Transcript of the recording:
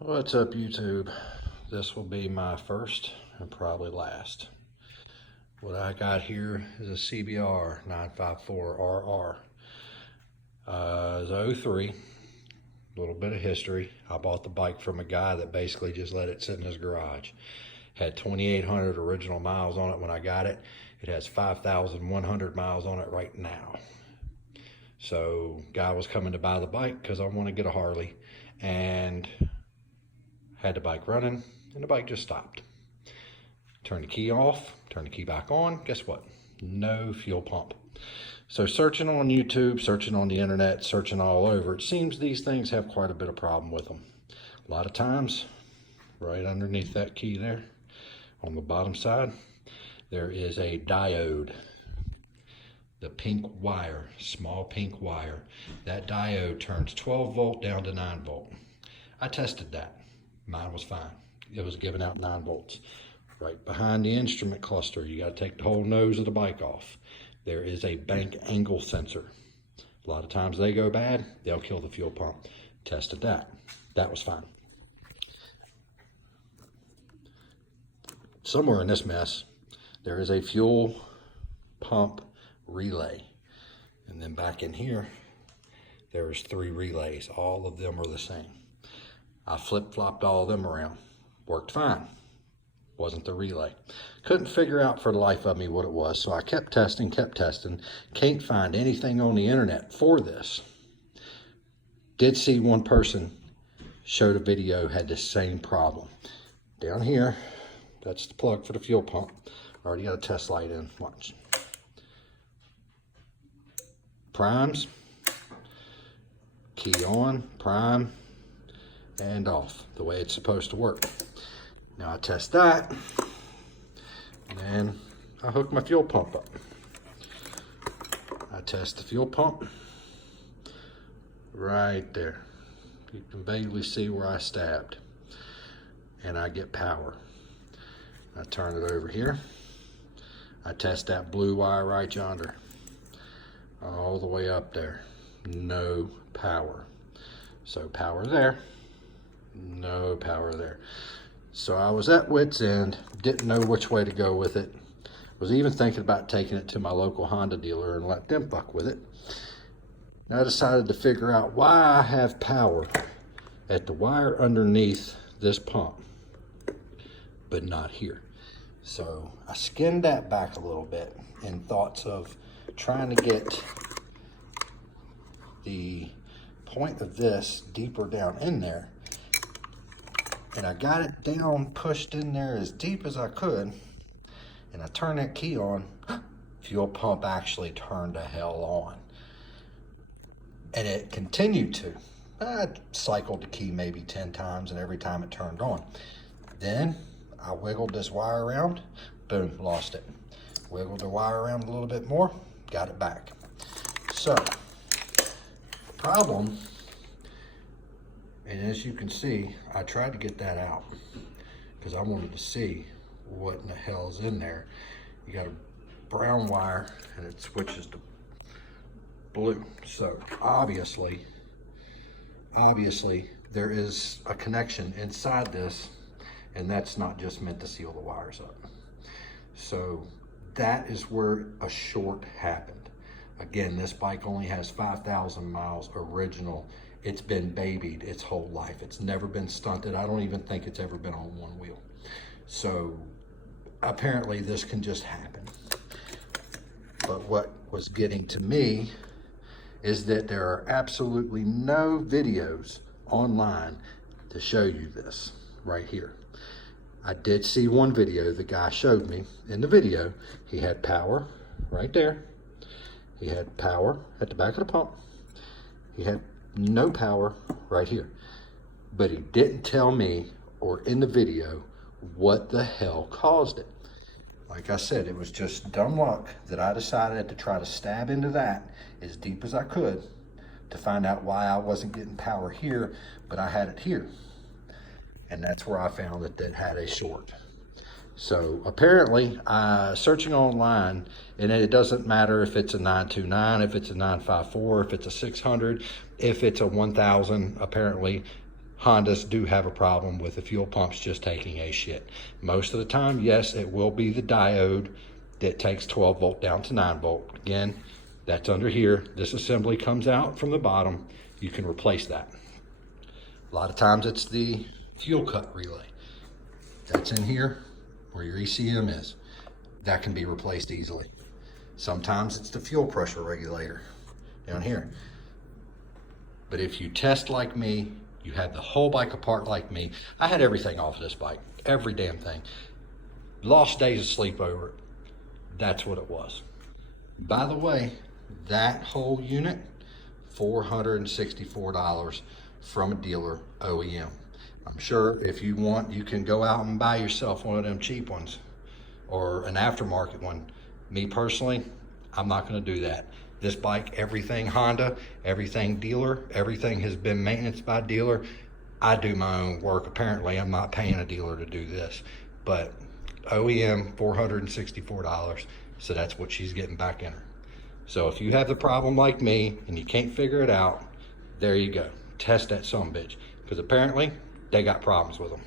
What's up, YouTube? This will be my first and probably last. What I got here is a CBR 954RR. It's 03. A little bit of history. I bought the bike from a guy that basically just let it sit in his garage. Had 2,800 original miles on it when I got it. It has 5,100 miles on it right now. So guy was coming to buy the bike because I want to get a Harley, and had the bike running, and the bike just stopped. Turn the key off, turn the key back on, guess what? No fuel pump. So searching on YouTube, searching on the internet, searching all over, it seems these things have quite a bit of problem with them. A lot of times, right underneath that key there, on the bottom side, there is a diode. The pink wire, small pink wire. That diode turns 12 volt down to 9 volt. I tested that. Mine was fine. It was giving out 9 volts. Right behind the instrument cluster, you got to take the whole nose of the bike off. There is a bank angle sensor. A lot of times they go bad, they'll kill the fuel pump. Tested that. That was fine. Somewhere in this mess, there is a fuel pump relay. And then back in here, there's 3 relays. All of them are the same. I flip-flopped all of them around. Worked fine. Wasn't the relay. Couldn't figure out for the life of me what it was, so I kept testing. Can't find anything on the internet for this. Did see one person showed a video, had the same problem. Down here, that's the plug for the fuel pump. Already got a test light in. Watch. Primes. Key on, prime, and off, the way it's supposed to work. Now I test that, and then I hook my fuel pump up. I test the fuel pump right there. You can vaguely see where I stabbed, and I get power. I turn it over here. I test that blue wire right yonder, all the way up there. No power. So power there, no power there. So I was at wit's end, didn't know which way to go with it. Was even thinking about taking it to my local Honda dealer and let them fuck with it. Now I decided to figure out why I have power at the wire underneath this pump, but not here. So I skinned that back a little bit in thoughts of trying to get the point of this deeper down in there, and I got it down, pushed in there as deep as I could, and I turned that key on. Fuel pump actually turned the hell on, and it continued to. I cycled the key maybe 10 times, and every time it turned on. Then I wiggled this wire around, boom, lost it. Wiggled the wire around a little bit more, got it back. So problem, and as you can see, I tried to get that out because I wanted to see what in the hell is in there. You got a brown wire and it switches to blue. So obviously there is a connection inside this, and that's not just meant to seal the wires up. So that is where a short happened. Again, this bike only has 5,000 miles original. It's been babied its whole life. It's never been stunted. I don't even think it's ever been on one wheel. So apparently this can just happen. But what was getting to me is that there are absolutely no videos online to show you this right here. I did see one video the guy showed me. In the video, he had power right there. He had power at the back of the pump. He had no power right here. But he didn't tell me, or in the video, what the hell caused it. Like I said, it was just dumb luck that I decided to try to stab into that as deep as I could to find out why I wasn't getting power here, but I had it here. And that's where I found that it had a short. So apparently, searching online, and it doesn't matter if it's a 929, if it's a 954, if it's a 600, if it's a 1000, apparently Hondas do have a problem with the fuel pumps just taking a shit. Most of the time, yes, it will be the diode that takes 12 volt down to 9 volt. Again, that's under here. This assembly comes out from the bottom. You can replace that. A lot of times it's the fuel cut relay. That's in here where your ECM is. That can be replaced easily. Sometimes it's the fuel pressure regulator down here. But if you test like me, you had the whole bike apart like me. I had everything off of this bike, every damn thing. Lost days of sleep over it. That's what it was. By the way, that whole unit, $464 from a dealer OEM. I'm sure if you want, you can go out and buy yourself one of them cheap ones or an aftermarket one. Me personally, I'm not gonna do that. This bike, everything Honda, everything dealer, everything has been maintenance by dealer. I do my own work. Apparently, I'm not paying a dealer to do this, but OEM, $464. So that's what she's getting back in her. So if you have the problem like me and you can't figure it out, there you go. Test that sumbitch, because apparently they got problems with them.